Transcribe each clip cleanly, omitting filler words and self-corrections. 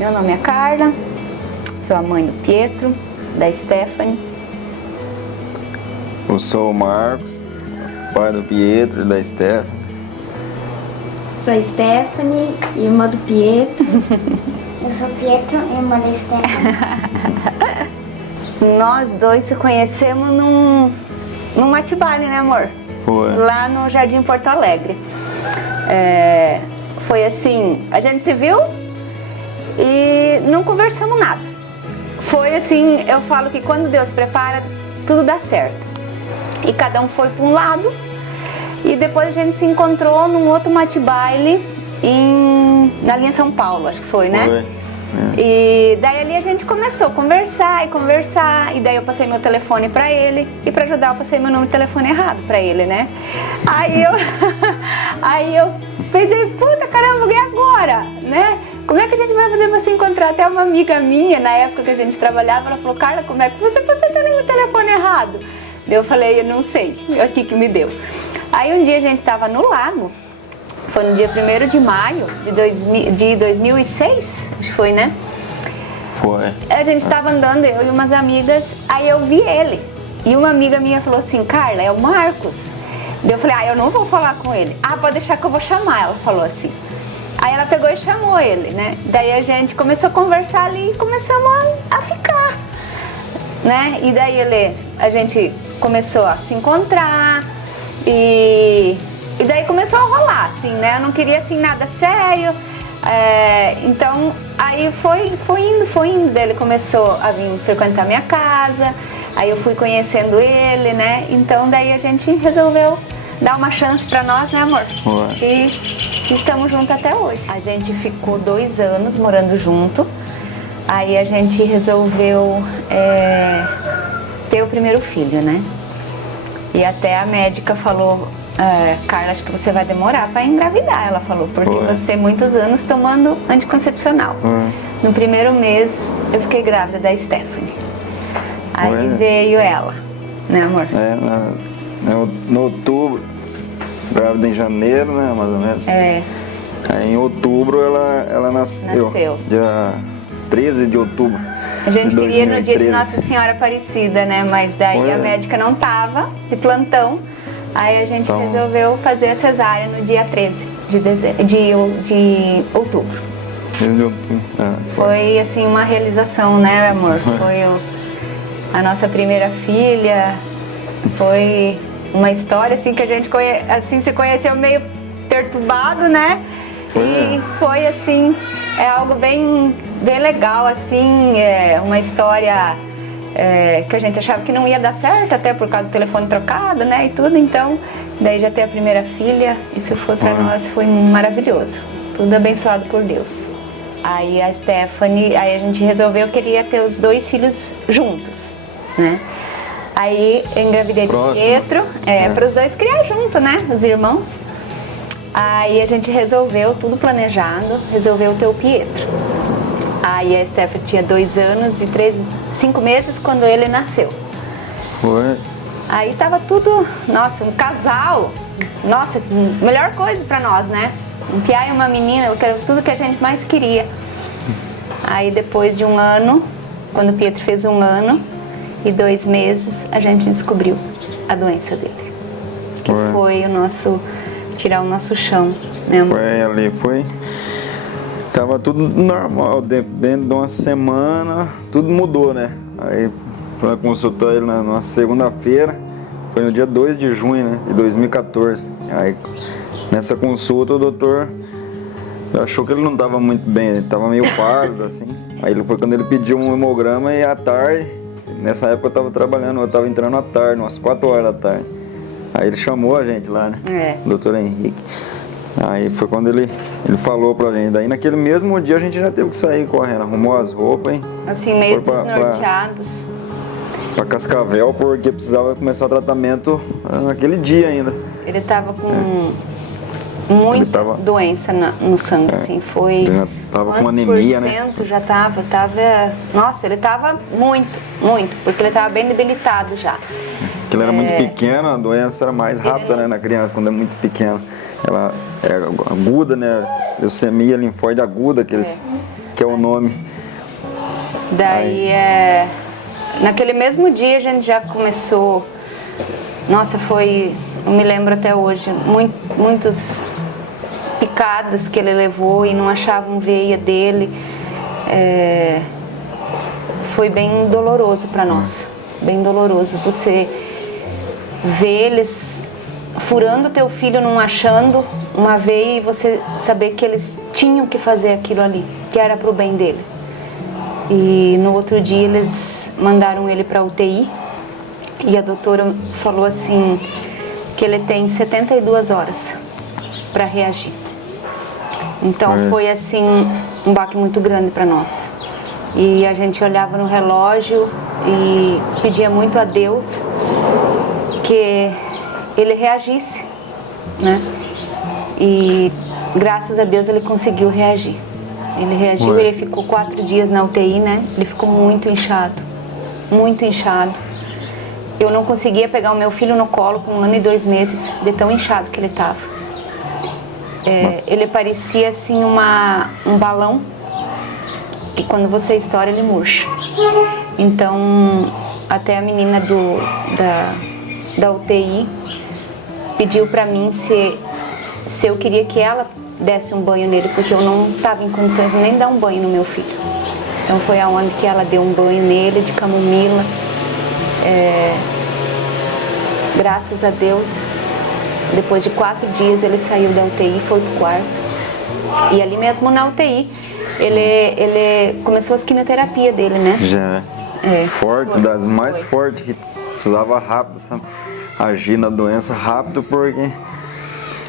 Meu nome é Carla, sou a mãe do Pietro, da Stephanie. Eu sou o Marcos, pai do Pietro e da Stephanie. Sou a Stephanie, irmã do Pietro. Eu sou Pietro, irmã da Stephanie. Nós dois se conhecemos num mate-baile, né, amor? Foi. Lá no Jardim Porto Alegre. Foi assim, a gente se viu e não conversamos nada. Foi assim, eu falo que quando Deus prepara, tudo dá certo. E cada um foi para um lado e depois a gente se encontrou num outro mate-baile na linha São Paulo, acho que foi, né? Foi. E daí ali a gente começou a conversar e daí eu passei meu telefone pra ele e pra ajudar eu passei meu número de telefone errado pra ele, né? Aí eu pensei, puta caramba, e agora, né? Como é que a gente vai fazer pra se encontrar? Até uma amiga minha, na época que a gente trabalhava, ela falou, Carla, como é que você passou teu número de telefone errado? Daí eu falei, eu não sei, aqui que me deu. Aí um dia a gente tava no lago. Foi no dia 1º de maio de 2006, acho que foi, né? Foi. A gente estava andando, eu e umas amigas, aí eu vi ele. E uma amiga minha falou assim, Carla, é o Marcos. Daí eu falei, eu não vou falar com ele. Pode deixar que eu vou chamar, ela falou assim. Aí ela pegou e chamou ele, né? Daí a gente começou a conversar ali e começamos a ficar, né? E daí a gente começou a se encontrar e daí começou a rolar, assim, né? Eu não queria, assim, nada sério. Então, aí foi indo. Ele começou a vir frequentar minha casa. Aí eu fui conhecendo ele, né? Então, daí a gente resolveu dar uma chance pra nós, né, amor? Foi. E estamos juntos até hoje. A gente ficou 2 anos morando junto. Aí a gente resolveu ter o primeiro filho, né? E até a médica falou... Carla, acho que você vai demorar para engravidar, ela falou, porque você muitos anos tomando anticoncepcional. No primeiro mês eu fiquei grávida da Stephanie. Aí veio ela, né, amor? No outubro, grávida em janeiro, né, mais ou menos. Aí em outubro ela nasceu. Dia 13 de outubro. A gente de queria no dia de 2013. Nossa Senhora Aparecida, né? Mas daí a médica não tava de plantão. Aí a gente resolveu fazer a cesárea no dia 13 de outubro. Foi assim uma realização, né, amor? Foi a nossa primeira filha. Foi uma história assim que a gente se conheceu meio perturbado, né? E foi assim, algo bem legal, assim, uma história que a gente achava que não ia dar certo, até por causa do telefone trocado, né, e tudo. Então, daí já ter a primeira filha, isso foi pra nós, foi maravilhoso. Tudo abençoado por Deus. Aí a Stephanie, aí a gente resolveu que queria ter os 2 filhos juntos, né? Aí eu engravidei do Pietro, para os 2 criar junto, né, os irmãos. Aí a gente resolveu, tudo planejado, resolveu ter o Pietro. Aí a Stephanie tinha 2 anos e 5 meses quando ele nasceu. Foi. Aí tava tudo, nossa, um casal, nossa, melhor coisa pra nós, né? Um piá e uma menina, tudo que a gente mais queria. Aí depois de 1 ano, quando o Pietro fez 1 ano e 2 meses, a gente descobriu a doença dele. Que foi tirar o nosso chão, né, amor? Tava tudo normal, dentro de uma semana, tudo mudou, né? Aí ela consultou ele numa segunda-feira, foi no dia 2 de junho, né, de 2014. Aí nessa consulta o doutor achou que ele não estava muito bem, ele estava meio pálido, assim. Aí foi quando ele pediu um hemograma e à tarde, nessa época eu estava trabalhando, eu estava entrando à tarde, umas 4 horas da tarde. Aí ele chamou a gente lá, né? O doutor Henrique. Aí foi quando ele falou pra gente. Daí naquele mesmo dia a gente já teve que sair correndo, arrumou as roupas, hein? Assim, meio desnorteados. Pra Cascavel, porque precisava começar o tratamento naquele dia ainda. Ele tava com muita doença no sangue, assim, foi... Já tava com anemia, né? Já tava... Nossa, ele tava muito, porque ele tava bem debilitado já. Porque ele era muito pequeno, a doença era mais rápida, né, na criança, quando é muito pequena. Ela é aguda, né? Leucemia linfóide aguda, que que é o nome. Daí, naquele mesmo dia a gente já começou, nossa, eu me lembro até hoje, muitos picadas que ele levou e não achavam veia dele. Foi bem doloroso para nós, bem doloroso. Você ver eles furando teu filho, não achando uma veia e você saber que eles tinham que fazer aquilo ali, que era pro bem dele. E no outro dia eles mandaram ele para UTI e a doutora falou assim que ele tem 72 horas para reagir. Então foi assim um baque muito grande para nós. E a gente olhava no relógio e pedia muito a Deus que ele reagisse, né? E graças a Deus ele conseguiu reagir. Ele reagiu, ele ficou 4 dias na UTI, né? Ele ficou muito inchado, muito inchado. Eu não conseguia pegar o meu filho no colo com 1 ano e 2 meses, de tão inchado que ele estava. Ele parecia assim um balão que quando você estoura ele murcha. Então até a menina da UTI pediu para mim se eu queria que ela desse um banho nele, porque eu não estava em condições de nem dar um banho no meu filho. Então foi aonde que ela deu um banho nele de camomila. Graças a Deus, depois de 4 dias ele saiu da UTI e foi pro quarto. E ali mesmo na UTI ele começou as quimioterapias dele, né? Já forte, das mais fortes, que precisava rápido, sabe? Agir na doença rápido, porque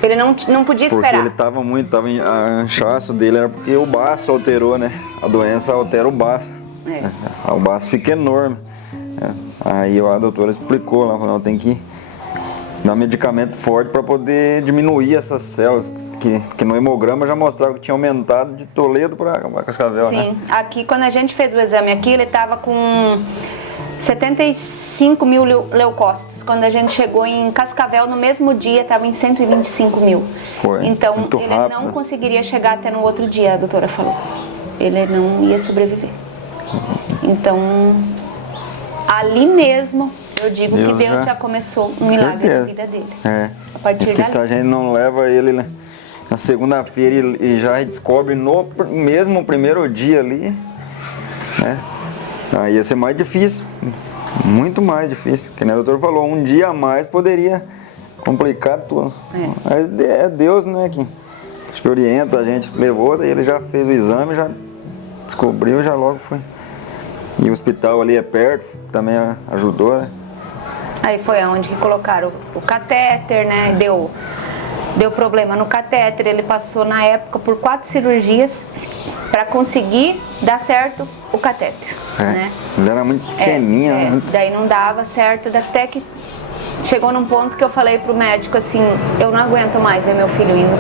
ele não podia esperar. Porque ele tava o inchaço dele era porque o baço alterou, né? A doença altera o baço. O baço fica enorme. Aí a doutora explicou, ela falou, tem que dar medicamento forte para poder diminuir essas células, que no hemograma já mostrava que tinha aumentado de Toledo para Cascavel, Sim, né? aqui quando a gente fez o exame aqui, ele estava com 75 mil leucócitos. Quando a gente chegou em Cascavel, no mesmo dia, estava em 125 mil. Então, muito ele rápido. não conseguiria chegar até no outro dia, a doutora falou. Ele não ia sobreviver. Então, ali mesmo, eu digo que Deus já começou um milagre na vida dele. A partir porque dali. se a gente não leva ele, né, na segunda-feira e já descobre no mesmo primeiro dia ali, né? Aí ia ser mais difícil, muito mais difícil. Que nem a doutora falou, um dia a mais poderia complicar tudo. Mas é Deus, né, que acho que orienta a gente, levou, daí ele já fez o exame, já descobriu, já logo foi. E o hospital ali é perto, também ajudou, né? Aí foi onde que colocaram o catéter, né? Deu problema no catéter, ele passou na época por 4 cirurgias para conseguir dar certo o catéter, né? Ele era muito pequenininho, muito... Daí não dava certo, até que chegou num ponto que eu falei pro médico assim, eu não aguento mais ver meu filho indo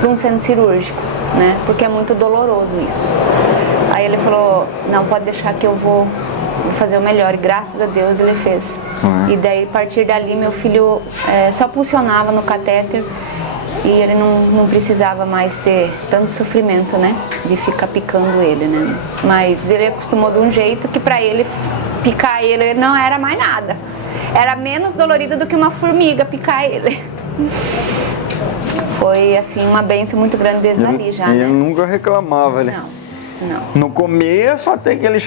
para um centro cirúrgico, né? Porque é muito doloroso isso. Aí ele falou, não, pode deixar que eu vou fazer o melhor, e graças a Deus ele fez. E daí, a partir dali, meu filho só pulsionava no catéter e ele não precisava mais ter tanto sofrimento, né? De ficar picando ele, né? Mas ele acostumou de um jeito que pra ele, picar ele não era mais nada. Era menos dolorido do que uma formiga picar ele. Foi, assim, uma bênção muito grande desde ali já, ele né? nunca reclamava, ele... Não. No começo até que ele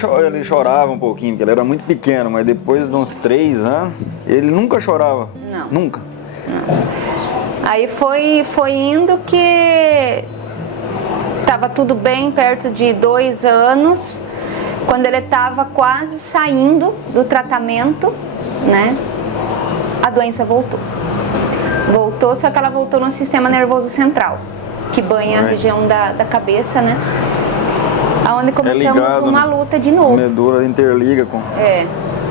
chorava um pouquinho, porque ele era muito pequeno, mas depois de uns 3 anos, ele nunca chorava. Não. Nunca. Não. Aí foi indo que estava tudo bem, perto de 2 anos, quando ele estava quase saindo do tratamento, né? A doença voltou. Voltou, só que ela voltou no sistema nervoso central, que banha a região da cabeça, né? Onde começamos uma luta de novo. A medula interliga com...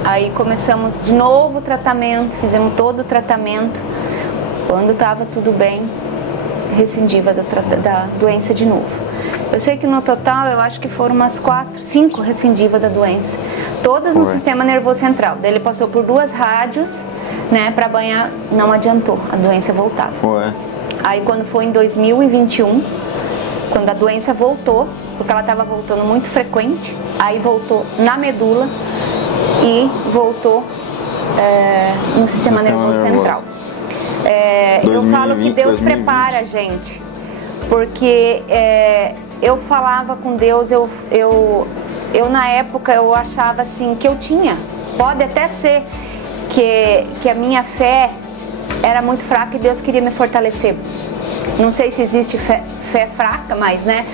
Aí começamos de novo o tratamento, fizemos todo o tratamento. Quando estava tudo bem, recidiva da doença de novo. Eu sei que no total, eu acho que foram umas 4, 5 recidivas da doença. Todas no sistema nervoso central. Daí ele passou por 2 rádios, né, para banhar, não adiantou, a doença voltava. Aí quando foi em 2021, quando a doença voltou, porque ela estava voltando muito frequente, aí voltou na medula e voltou no sistema nervoso central. Eu falo que Deus 2020. prepara a gente, porque eu falava com Deus, eu na época eu achava assim que eu tinha, pode até ser que a minha fé era muito fraca e Deus queria me fortalecer. Não sei se existe fé fraca, mas né?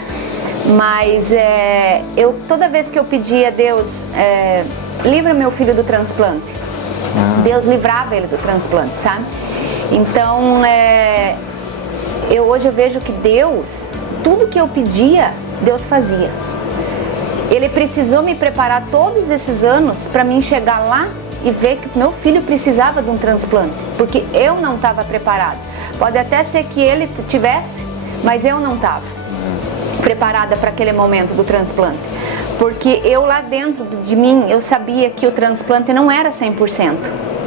Mas toda vez que eu pedia a Deus, livra meu filho do transplante, Deus livrava ele do transplante, sabe? Então, hoje eu vejo que Deus, tudo que eu pedia, Deus fazia. Ele precisou me preparar todos esses anos para mim chegar lá e ver que meu filho precisava de um transplante, porque eu não estava preparada. Pode até ser que ele tivesse, mas eu não estava preparada para aquele momento do transplante. Porque eu lá dentro de mim, eu sabia que o transplante não era 100%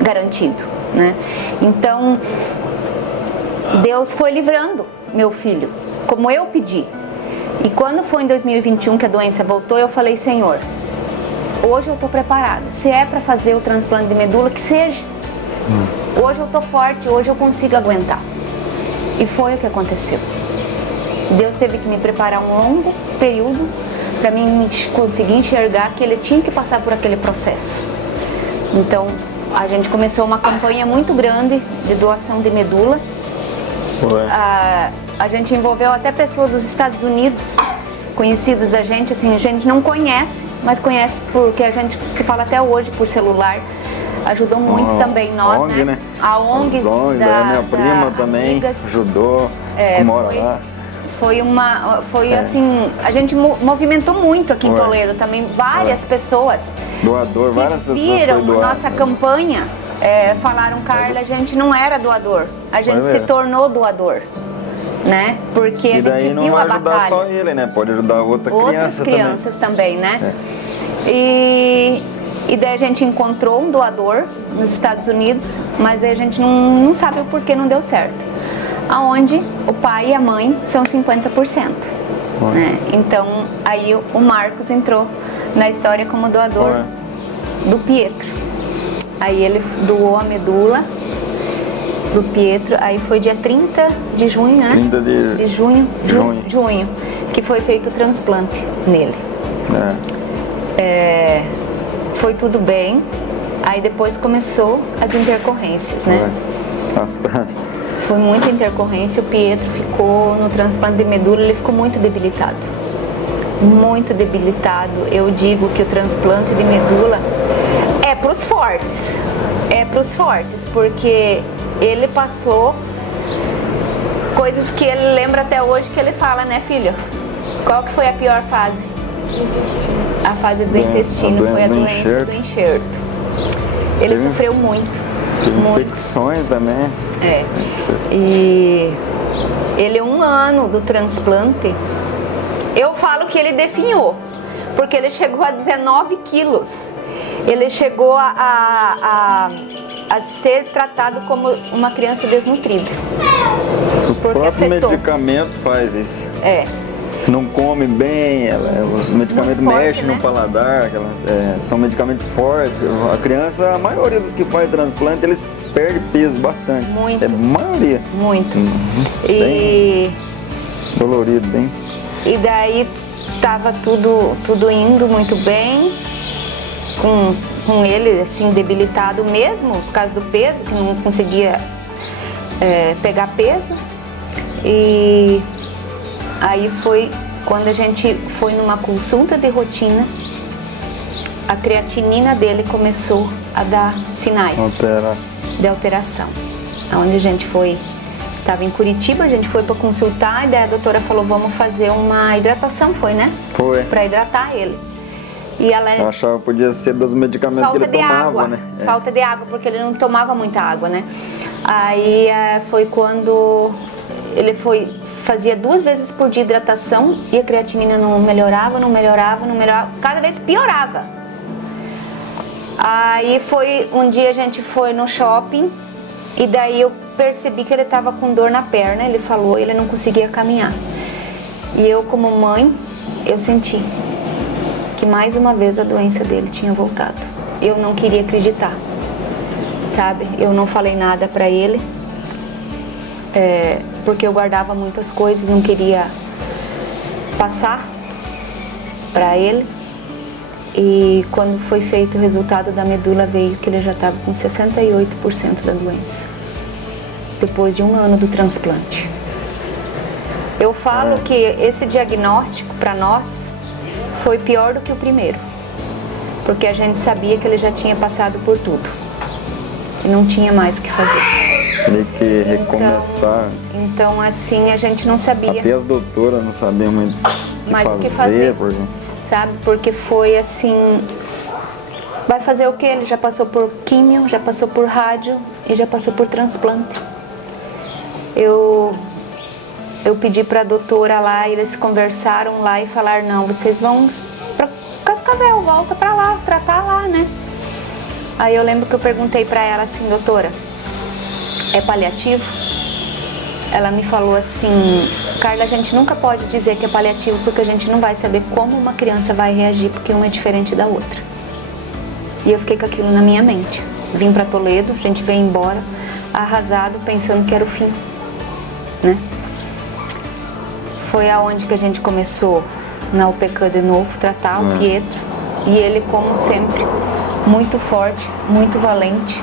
garantido, né? Então, Deus foi livrando meu filho, como eu pedi. E quando foi em 2021 que a doença voltou, eu falei, Senhor, hoje eu estou preparada. Se é para fazer o transplante de medula, que seja. Hoje eu estou forte, hoje eu consigo aguentar. E foi o que aconteceu. Deus teve que me preparar um longo período para mim conseguir enxergar que ele tinha que passar por aquele processo. Então, a gente começou uma campanha muito grande de doação de medula. A gente envolveu até pessoas dos Estados Unidos, conhecidos da gente, assim, a gente não conhece, mas conhece porque a gente se fala até hoje por celular. Ajudou muito também nós, ONG, né? A ONG da minha prima também Amigas, ajudou, mora lá. Foi assim, a gente movimentou muito aqui em Toledo também, várias pessoas. Doador, várias pessoas viram foi doado, nossa campanha, falaram, Carla, a gente não era doador, a gente se tornou doador, né? Porque a gente daí não viu vai a ajudar batalha. só ele, né? Pode ajudar outras crianças também, né? E daí a gente encontrou um doador nos Estados Unidos, mas aí a gente não sabe o porquê não deu certo. Aonde o pai e a mãe são 50%. Né? Então, aí o Marcos entrou na história como doador do Pietro. Aí ele doou a medula pro Pietro, aí foi dia 30 de junho, né? 30 de junho, que foi feito o transplante nele. Foi tudo bem, aí depois começou as intercorrências, né? Bastante. Foi muita intercorrência, o Pietro ficou no transplante de medula, ele ficou muito debilitado. Muito debilitado. Eu digo que o transplante de medula é para os fortes. É para os fortes, porque ele passou coisas que ele lembra até hoje, que ele fala, né, filho? Qual que foi a pior fase? A fase do intestino, foi a doença do enxerto. Ele sofreu muito. Infecções também. E ele, 1 ano do transplante, eu falo que ele definhou, porque ele chegou a 19 quilos. Ele chegou a ser tratado como uma criança desnutrida. Os próprios medicamentos fazem isso. Não come bem, os medicamentos mexem no paladar, são medicamentos fortes. A criança, a maioria dos que fazem transplante, eles perdem peso bastante. Muito. É a maioria. Muito. Bem dolorido, bem. E daí tava tudo indo muito bem, com ele assim debilitado mesmo, por causa do peso, que não conseguia pegar peso. E aí foi quando a gente foi numa consulta de rotina, a creatinina dele começou a dar sinais de alteração. Onde a gente estava em Curitiba, a gente foi para consultar e daí a doutora falou, vamos fazer uma hidratação, né? Foi. Para hidratar ele. E ela eu achava que podia ser dos medicamentos que ele tomava, né? Falta de água, porque ele não tomava muita água, né? Aí foi quando ele fazia 2 vezes por dia hidratação e a creatinina não melhorava, cada vez piorava. Aí foi um dia a gente foi no shopping e daí eu percebi que ele estava com dor na perna, ele falou, ele não conseguia caminhar. E eu como mãe, eu senti que mais uma vez a doença dele tinha voltado. Eu não queria acreditar, sabe? Eu não falei nada para ele, porque eu guardava muitas coisas, não queria passar para ele. E quando foi feito o resultado da medula, veio que ele já estava com 68% da doença, depois de 1 ano do transplante. Eu falo que esse diagnóstico para nós foi pior do que o primeiro, porque a gente sabia que ele já tinha passado por tudo, que não tinha mais o que fazer. Teria que recomeçar. Então assim, a gente não sabia. Até as doutoras não sabiam muito o que fazer. Porque... sabe? Porque foi assim, vai fazer o quê? Ele já passou por químio, já passou por rádio e já passou por transplante. Eu pedi para a doutora lá, eles conversaram lá e falaram, não, vocês vão para Cascavel, volta para lá, tratar lá, né? Aí eu lembro que eu perguntei para ela assim, doutora, é paliativo? Ela me falou assim, Carla, a gente nunca pode dizer que é paliativo porque a gente não vai saber como uma criança vai reagir, porque uma é diferente da outra. E eu fiquei com aquilo na minha mente. Vim para Toledo, a gente veio embora, arrasado, pensando que era o fim, né? Foi aonde que a gente começou na UPK de novo, tratar o Pietro. E ele, como sempre, muito forte, muito valente.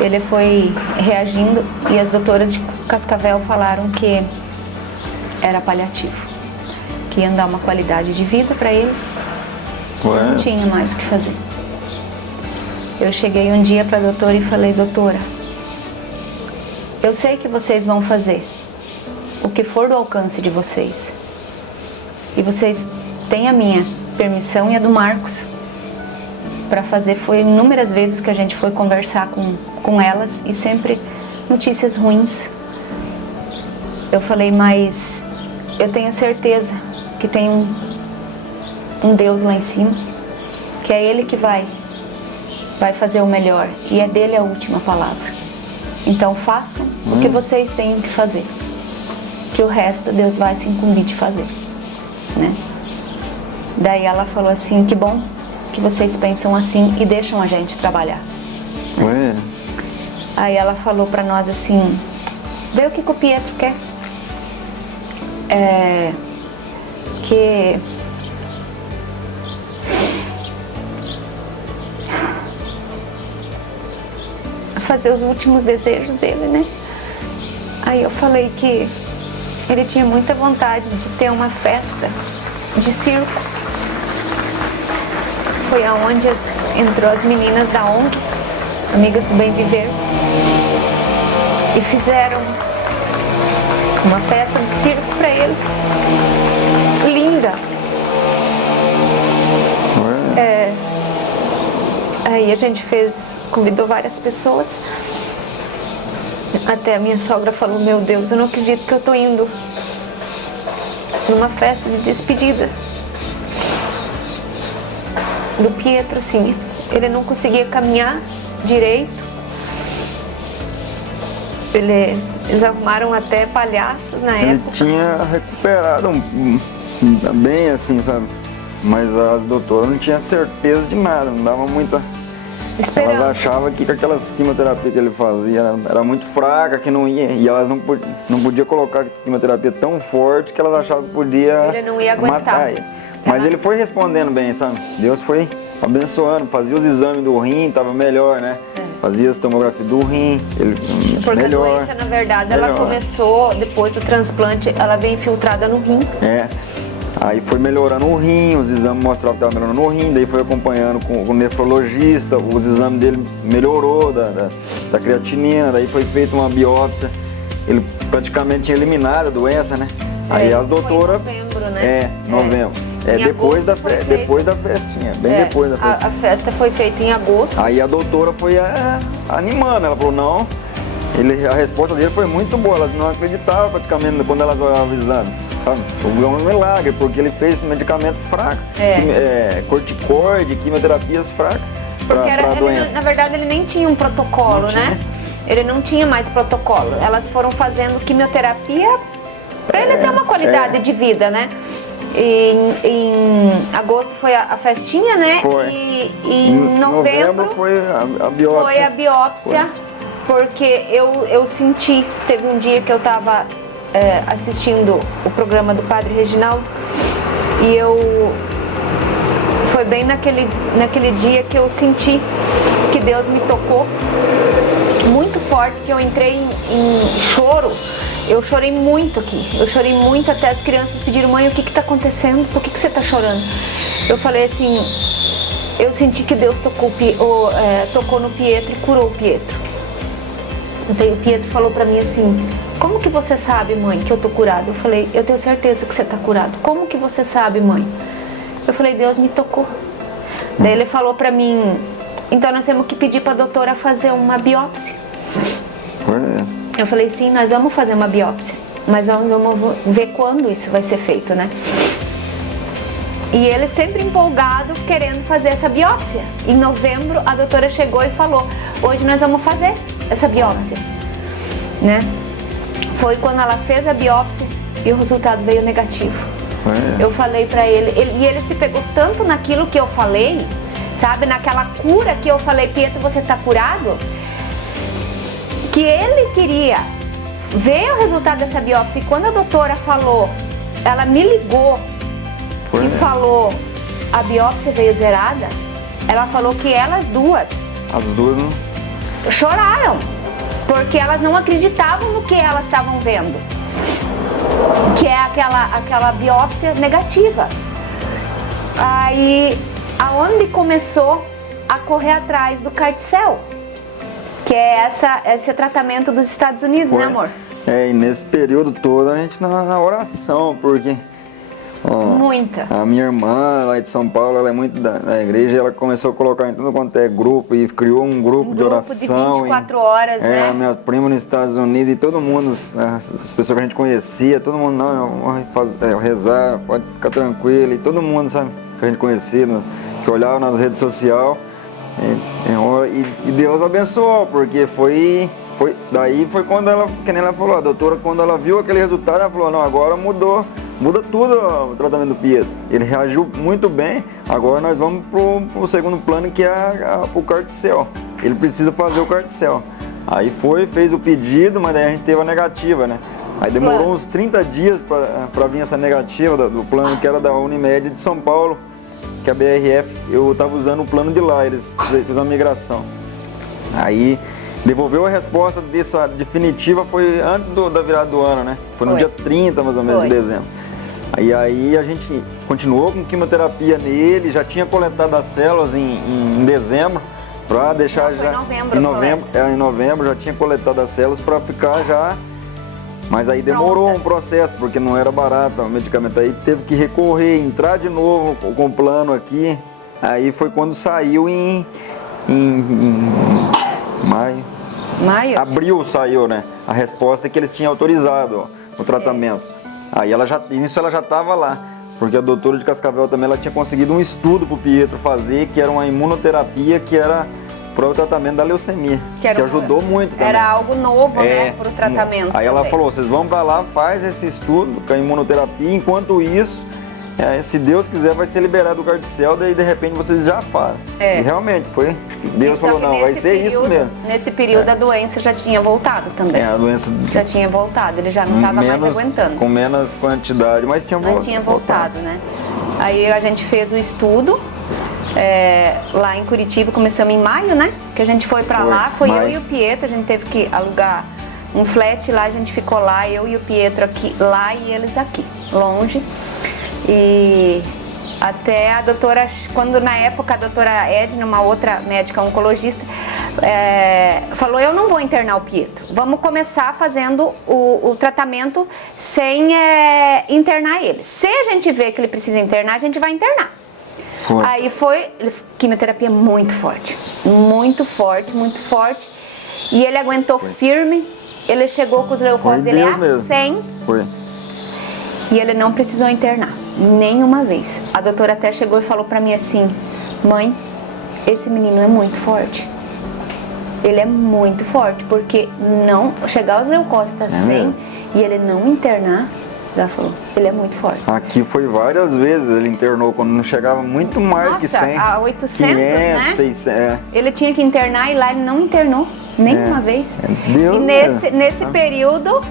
Ele foi reagindo e as doutoras de Cascavel falaram que era paliativo, que ia dar uma qualidade de vida para ele. Não tinha mais o que fazer. Eu cheguei um dia para a doutora e falei, doutora, eu sei que vocês vão fazer o que for do alcance de vocês. E vocês têm a minha permissão e a do Marcos para fazer. Foi inúmeras vezes que a gente foi conversar com elas e sempre notícias ruins. Eu falei, mas eu tenho certeza que tem um Deus lá em cima, que é Ele que vai fazer o melhor e é dele a última palavra. Então façam o que vocês têm que fazer, que o resto Deus vai se incumbir de fazer, né? Daí ela falou assim, que bom que vocês pensam assim e deixam a gente trabalhar. Aí ela falou pra nós assim, vê o que o Pietro quer. Que fazer os últimos desejos dele, né? Aí eu falei que ele tinha muita vontade de ter uma festa de circo. Foi aonde entrou as meninas da ONG, Amigas do Bem Viver, e fizeram uma festa de circo para ele, linda. Aí a gente convidou várias pessoas. Até a minha sogra falou, meu Deus, eu não acredito que eu tô indo numa festa de despedida do Pietro, sim. Ele não conseguia caminhar direito. Eles arrumaram até palhaços na época. Ele tinha recuperado bem assim, sabe? Mas as doutoras não tinham certeza de nada, não dava muita esperança. Elas achavam que aquelas quimioterapias que ele fazia era muito fraca, que não ia. E elas não podiam colocar quimioterapia tão forte que elas achavam que podia ele não ia aguentar. Matar ele. Mas ele foi respondendo bem, sabe? Deus foi abençoando, fazia os exames do rim, tava melhor, né? Fazia as tomografias do rim, porque melhor. A doença, na verdade, melhor. Ela começou, depois do transplante, ela veio infiltrada no rim. Aí foi melhorando o rim, os exames mostravam que estava melhorando o rim, daí foi acompanhando com o nefrologista, os exames dele melhorou, da creatinina, daí foi feita uma biópsia, ele praticamente tinha eliminado a doença, né? Aí as doutoras... Foi em novembro, né? Novembro. Depois da festinha, bem depois da festinha. A festa foi feita em agosto. Aí a doutora foi animando, ela falou, não, a resposta dele foi muito boa, elas não acreditavam praticamente quando elas olhavam o exame. Foi um milagre, porque ele fez esse medicamento fraco, corticoide, quimioterapias fracas para a doença. Na verdade, ele nem tinha um protocolo, né? Ele não tinha mais protocolo. Elas foram fazendo quimioterapia para ele ter uma qualidade de vida, né? Em agosto foi a festinha, né? Foi. E em novembro foi a biópsia. Foi a biópsia, porque eu senti, teve um dia que eu estava assistindo o programa do Padre Reginaldo e foi bem naquele dia que eu senti que Deus me tocou muito forte, que eu entrei em choro. Eu chorei muito aqui, eu chorei muito, até as crianças pediram: mãe, o que está acontecendo? Por que você está chorando? Eu falei assim, eu senti que Deus tocou no Pietro e curou o Pietro. Então o Pietro falou pra mim assim: como que você sabe, mãe, que eu tô curado? Eu falei: eu tenho certeza que você tá curado. Como que você sabe, mãe? Eu falei: Deus me tocou. Daí ele falou pra mim: então nós temos que pedir pra doutora fazer uma biópsia. Eu falei: sim, nós vamos fazer uma biópsia, mas vamos ver quando isso vai ser feito, né? E ele sempre empolgado, querendo fazer essa biópsia. Em novembro, a doutora chegou e falou: hoje nós vamos fazer essa biópsia, né? Foi quando ela fez a biópsia e o resultado veio negativo. Eu falei pra ele, e ele se pegou tanto naquilo que eu falei, sabe? Naquela cura que eu falei: Pietro, você tá curado? Que ele queria ver o resultado dessa biópsia. E quando a doutora falou, ela me ligou e falou: a biópsia veio zerada. Ela falou que elas duas, as duas não choraram, porque elas não acreditavam no que elas estavam vendo, que é aquela biópsia negativa. Aí, aonde começou a correr atrás do Carticel, que é esse tratamento dos Estados Unidos, né, amor? E nesse período todo a gente na oração, porque muita. A minha irmã lá de São Paulo, ela é muito da igreja, e ela começou a colocar em tudo quanto é grupo e criou um grupo de oração. De 24 horas, né? Minha prima nos Estados Unidos e todo mundo, as pessoas que a gente conhecia, todo mundo, rezar, pode ficar tranquilo, e todo mundo, sabe, que a gente conhecia, que olhava nas redes sociais. E Deus abençoou, porque daí foi quando ela, que nem ela falou, a doutora, quando ela viu aquele resultado, ela falou: não, agora muda tudo o tratamento do Pietro. Ele reagiu muito bem, agora nós vamos pro segundo plano, que é o Carticel. Ele precisa fazer o Carticel. Aí fez o pedido, mas daí a gente teve a negativa, né? Aí demorou uns 30 dias para vir essa negativa do plano, que era da Unimed de São Paulo, que a BRF, eu estava usando o plano de lá, eles fizeram a migração. Aí devolveu a resposta dessa definitiva, foi antes da virada do ano, né? Foi no dia 30, mais ou menos, de dezembro. Aí a gente continuou com quimioterapia nele, já tinha coletado as células em dezembro, para deixar já... Em novembro já tinha coletado as células para ficar já... Mas aí demorou um processo, porque não era barato o medicamento. Aí teve que recorrer, entrar de novo com o plano aqui. Aí foi quando saiu em maio. Abril saiu, né? A resposta que eles tinham autorizado o tratamento. Aí ela já estava lá, porque a doutora de Cascavel também ela tinha conseguido um estudo para o Pietro fazer, que era uma imunoterapia, que era para o tratamento da leucemia, que ajudou muito também. Era algo novo, né, para o tratamento. Aí ela falou: vocês vão para lá, faz esse estudo com a imunoterapia, enquanto isso, se Deus quiser, vai ser liberado o Carticel, daí de repente vocês já falam. E realmente foi. Deus falou: não, vai ser isso mesmo. Nesse período a doença já tinha voltado também. A doença já tinha voltado, ele já não estava mais aguentando. Com menos quantidade, mas tinha voltado. Mas tinha voltado, né? Aí a gente fez o estudo. Lá em Curitiba, começamos em maio, né? Que a gente foi pra lá, foi eu e o Pietro, a gente teve que alugar um flat lá, a gente ficou lá, eu e o Pietro aqui, lá e eles aqui, longe. E até a doutora, quando na época a doutora Edna, uma outra médica oncologista, falou: eu não vou internar o Pietro, vamos começar fazendo o tratamento sem internar ele. Se a gente vê que ele precisa internar, a gente vai internar. Aí foi quimioterapia muito forte, muito forte, muito forte. E ele aguentou firme, ele chegou com os leucócitos dele a 100. E ele não precisou internar, nenhuma vez. A doutora até chegou e falou pra mim assim: mãe, esse menino é muito forte. Ele é muito forte, porque não chegar aos leucócitos a 100 e ele não internar, Ela falou, ele é muito forte. Aqui foi várias vezes, ele internou quando não chegava muito mais que 100. A 800, 500, né? 600, Ele tinha que internar e lá ele não internou nenhuma vez. Deus e mesmo. nesse período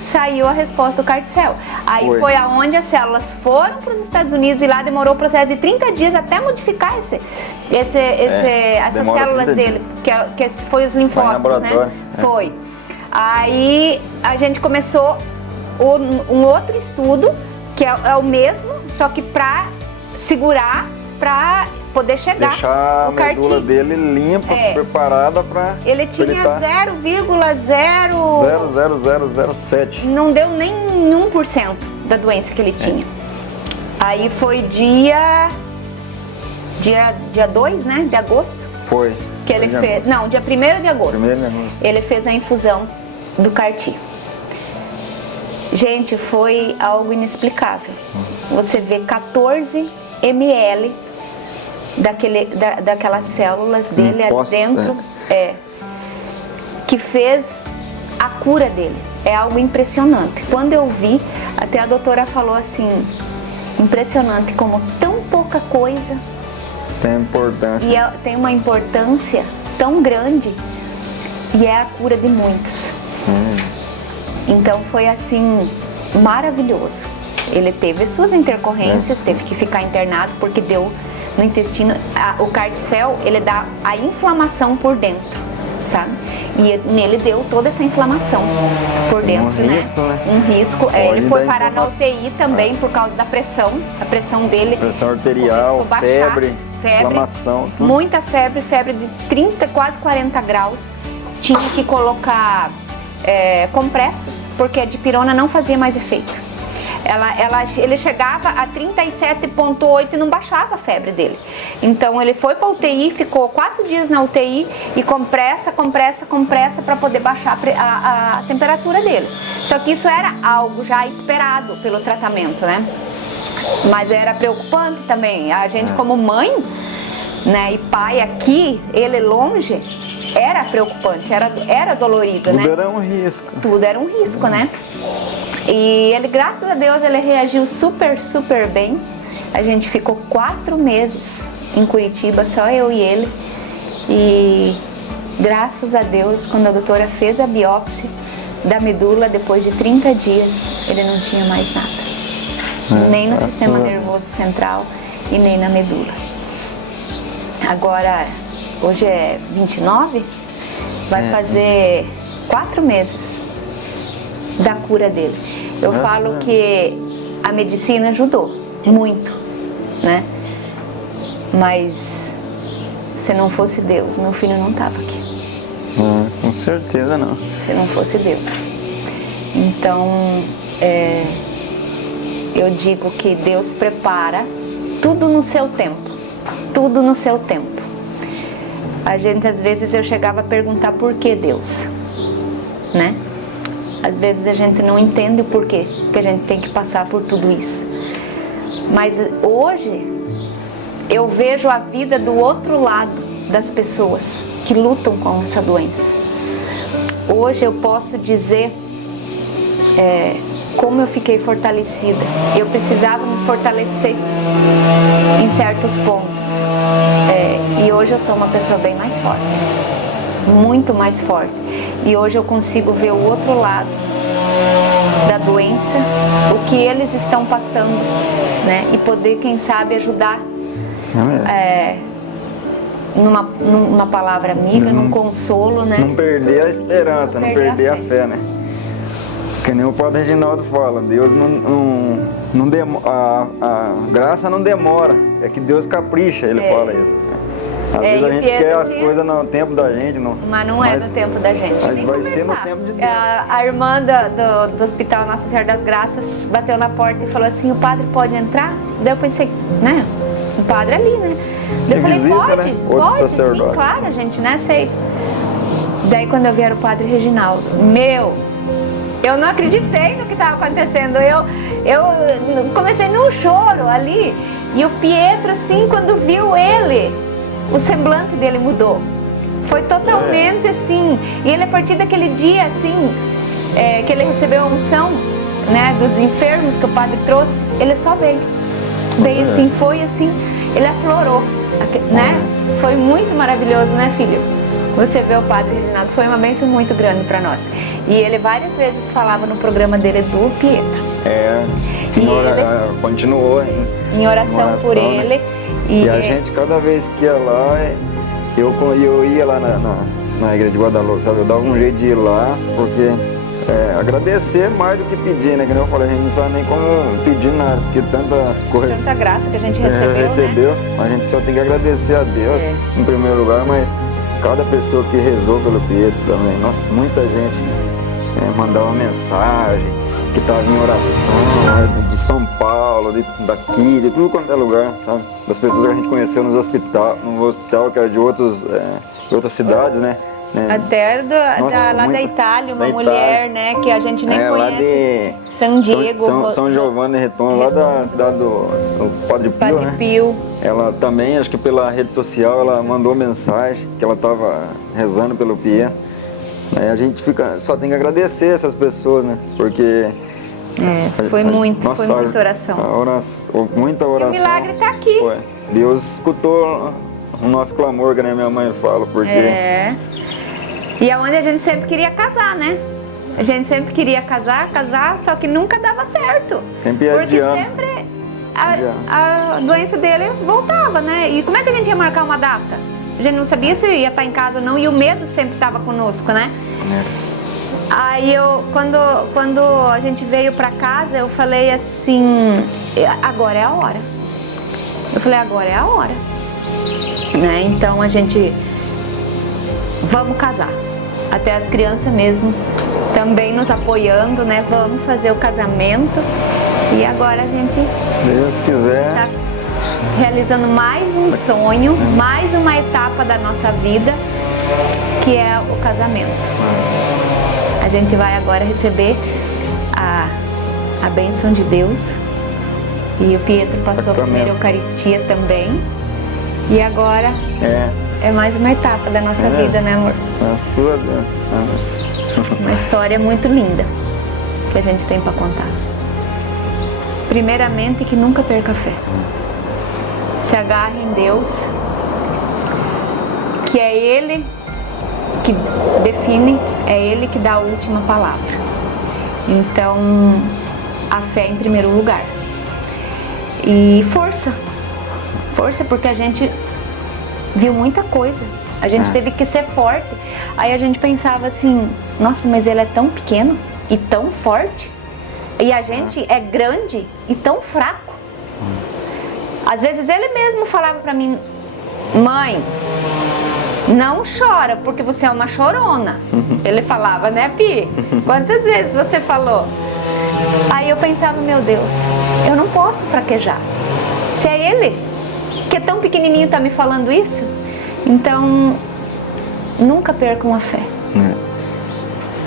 saiu a resposta do carticel. Aí foi aonde as células foram para os Estados Unidos e lá demorou o processo de 30 dias até modificar essas células dele, que foi os linfócitos, né? Foi. Aí a gente começou um outro estudo, que é o mesmo, só que para segurar, para poder chegar. Deixar a medula dele limpa, preparada para... Ele tinha 0,00007. Não deu nem 1% da doença que ele tinha. Aí foi dia 2, né, de agosto. Foi. Que ele fez... Não, dia 1º de agosto. 1º de agosto. Ele fez a infusão do CAR-T. Gente, foi algo inexplicável. Você vê 14 ml daquelas células dele ali dentro, que fez a cura dele. É algo impressionante. Quando eu vi, até a doutora falou assim, impressionante como tão pouca coisa tem importância. E tem uma importância tão grande, e é a cura de muitos. Então foi assim, maravilhoso. Ele teve suas intercorrências, teve que ficar internado porque deu no intestino, o carticel, ele dá a inflamação por dentro, sabe? E nele deu toda essa inflamação por dentro, risco, né? Um risco. Ele foi parar na UTI também por causa da pressão. A pressão dele, pressão arterial, febre, inflamação, tudo. Muita febre de 30, quase 40 graus. Tinha que colocar compressas, porque a dipirona não fazia mais efeito. Ele chegava a 37,8 e não baixava a febre dele. Então ele foi para UTI, ficou 4 dias na UTI e compressa para poder baixar a temperatura dele. Só que isso era algo já esperado pelo tratamento, né? Mas era preocupante também. A gente como mãe, né, e pai aqui, ele longe, era preocupante, era dolorido, né? Tudo era um risco. Tudo era um risco, né? E ele, graças a Deus, ele reagiu super, super bem. A gente ficou 4 meses em Curitiba, só eu e ele. E graças a Deus, quando a doutora fez a biópsia da medula, depois de 30 dias, ele não tinha mais nada. Nem no sistema nervoso central e nem na medula. Agora, hoje é 29, vai fazer 4 meses da cura dele. Eu falo que a medicina ajudou muito, né? Mas se não fosse Deus, meu filho não estava aqui. Com certeza não. Se não fosse Deus. Então, eu digo que Deus prepara tudo no seu tempo. Tudo no seu tempo. A gente, às vezes, eu chegava a perguntar por que Deus, né? Às vezes a gente não entende o porquê que a gente tem que passar por tudo isso. Mas hoje eu vejo a vida do outro lado das pessoas que lutam com essa doença. Hoje eu posso dizer como eu fiquei fortalecida. Eu precisava me fortalecer em certos pontos. E hoje eu sou uma pessoa bem mais forte. Muito mais forte. E hoje eu consigo ver o outro lado da doença, o que eles estão passando, né? E poder, quem sabe, ajudar numa palavra amiga, num consolo, né? Não perder a esperança, não perder a fé, né? Que nem o Padre Reginaldo fala, Deus não demora, a graça não demora, é que Deus capricha, ele fala isso. Às vezes a gente quer as coisas no tempo da gente. Mas não é no tempo da gente. Mas vai ser no tempo de Deus. A irmã do Hospital Nossa Senhora das Graças bateu na porta e falou assim, o padre pode entrar? Daí eu pensei, né? O padre ali, né? Daí eu falei, visita, pode, né? Outro pode, sacerdote. sim, claro, gente, né? Sei. Daí quando eu vi era o Padre Reginaldo, eu não acreditei no que estava acontecendo. Eu comecei num choro ali. E o Pietro, assim, quando viu ele, o semblante dele mudou. Foi totalmente assim. E ele, a partir daquele dia, assim, que ele recebeu a unção, né, dos enfermos que o padre trouxe, ele só veio. Veio assim, foi assim, ele aflorou, né? Foi muito maravilhoso, né, filho? Você vê o padre Reginaldo, foi uma bênção muito grande para nós. E ele várias vezes falava no programa dele do Pietro. E ele continuou em oração por né? ele. E a gente, cada vez que ia lá, eu ia lá na igreja de Guadalupe, sabe? Eu dava um jeito de ir lá, porque agradecer mais do que pedir, né? Que nem eu falei, a gente não sabe nem como pedir nada, porque tanta coisa. Tanta graça que a gente recebeu, né? Mas a gente só tem que agradecer a Deus, em primeiro lugar, mas cada pessoa que rezou pelo Pietro também, nossa, muita gente mandava mensagem, que estava em oração, de São Paulo, daqui, de tudo quanto é lugar, sabe? Das pessoas que a gente conheceu no hospital que era de outras cidades, né? Até lá da Itália, uma mulher, né, que a gente nem conhece. Lá de São Diego. São Giovanni Retorno, lá da cidade do Padre Pio, Padre Pio. Ela também, acho que pela rede social, ela mandou mensagem que ela estava rezando pelo Pietro. A gente só tem que agradecer essas pessoas, né? Porque foi muita oração. Muita oração. E o milagre está aqui. Deus escutou o nosso clamor, que nem minha mãe fala, porque... E é onde a gente sempre queria casar, né? A gente sempre queria casar, só que nunca dava certo. Sempre adiando. Porque sempre a doença dele voltava, né? E como é que a gente ia marcar uma data? A gente não sabia se ia estar em casa ou não, e o medo sempre estava conosco, né? Aí quando a gente veio pra casa, eu falei assim, agora é a hora. Eu falei, agora é a hora. Né? Então a gente, vamos casar. Até as crianças mesmo também nos apoiando, né? Vamos fazer o casamento. E agora a gente, Deus quiser, tá realizando mais um sonho, mais uma etapa da nossa vida, que é o casamento. A gente vai agora receber a bênção de Deus. E o Pietro passou a primeira Eucaristia também. E agora é mais uma etapa da nossa vida, né, amor? A sua Deus. Uma história muito linda que a gente tem para contar. Primeiramente, que nunca perca a fé. Se agarre em Deus, que é Ele que define, é Ele que dá a última palavra. Então, a fé em primeiro lugar. E força, porque a gente viu muita coisa, a gente teve que ser forte. Aí a gente pensava assim, nossa, mas ele é tão pequeno e tão forte, e a gente é grande e tão fraco. Às vezes ele mesmo falava pra mim, mãe, não chora, porque você é uma chorona. Ele falava, né, Pi? Quantas vezes você falou? Aí eu pensava, meu Deus, eu não posso fraquejar. Se é ele, que é tão pequenininho, tá me falando isso? Então, nunca percam a fé.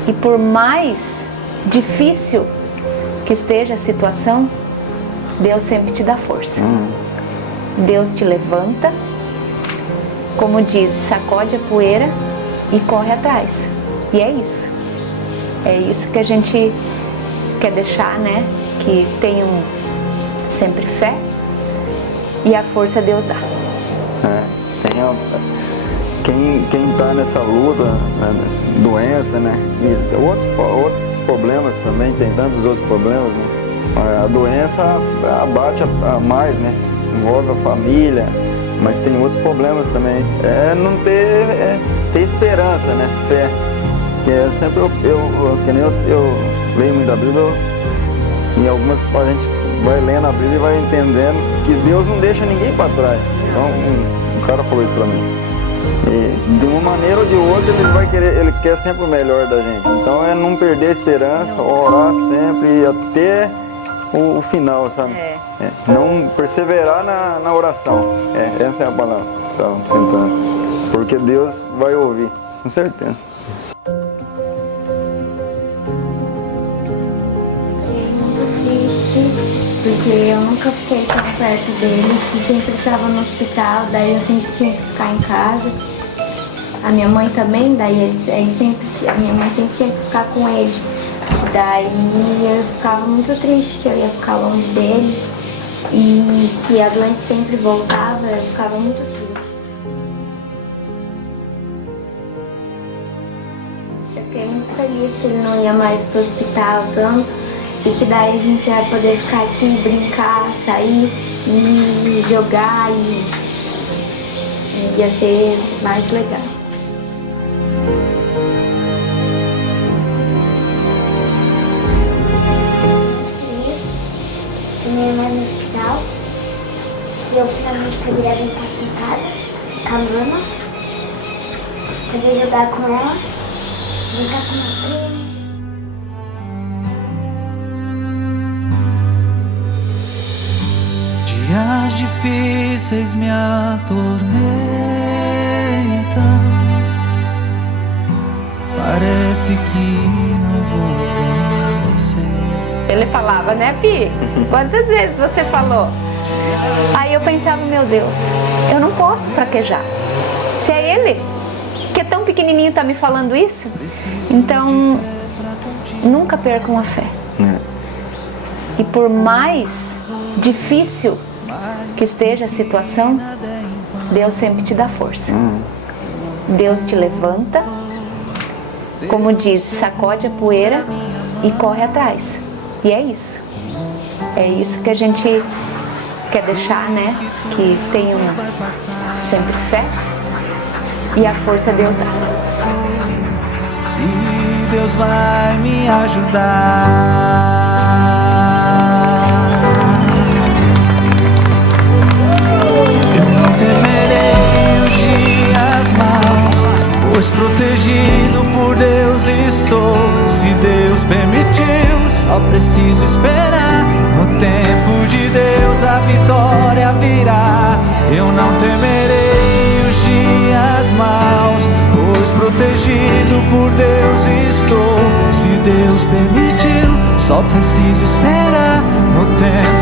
E por mais difícil que esteja a situação, Deus sempre te dá força. Deus te levanta, como diz, sacode a poeira e corre atrás. E é isso. É isso que a gente quer deixar, né? Que tenham sempre fé e a força Deus dá. Quem está nessa luta, doença, né? E outros problemas também, tem tantos outros problemas, né? A doença abate mais, né? Envolve a família, mas tem outros problemas também. Não ter esperança, né? Fé. Que é sempre que nem eu leio muito a Bíblia, e algumas a gente vai lendo a Bíblia e vai entendendo que Deus não deixa ninguém para trás. Então, um cara falou isso para mim. E de uma maneira ou de outra ele quer sempre o melhor da gente. Então é não perder a esperança, orar sempre até o final, sabe? Não perseverar na oração. Essa é a palavra. Então, tentando. Porque Deus vai ouvir, com certeza. Porque eu nunca fiquei tão perto dele, que sempre estava no hospital, daí eu sempre tinha que ficar em casa. A minha mãe também, daí a minha mãe sempre tinha que ficar com ele. daí eu ficava muito triste que eu ia ficar longe dele e que a doença sempre voltava, eu ficava muito triste. Eu fiquei muito feliz que ele não ia mais pro hospital tanto e que daí a gente ia poder ficar aqui, brincar, sair e jogar e ia ser mais legal. Minha irmã no hospital, que eu finalmente poderia vir pra aqui em casa, com a Luna, poder jogar com ela, brincar com meu primo. Dias difíceis me atormentam, parece que não vou vencer. Ele falava, né, Pi? Quantas vezes você falou? Aí eu pensava, meu Deus, eu não posso fraquejar. Se é ele, que é tão pequenininho, tá me falando isso, então nunca percam a fé. E por mais difícil que esteja a situação, Deus sempre te dá força. Deus te levanta, como diz, sacode a poeira e corre atrás. E é isso. É isso que a gente quer deixar, né? Que tenham sempre fé e a força Deus dá. E Deus vai me ajudar. Eu não temerei os dias maus, pois protegido por Deus estou. Se Deus permitiu, só preciso esperar. No tempo de Deus a vitória virá. Eu não temerei os dias maus, pois protegido por Deus estou. Se Deus permitiu, só preciso esperar. No tempo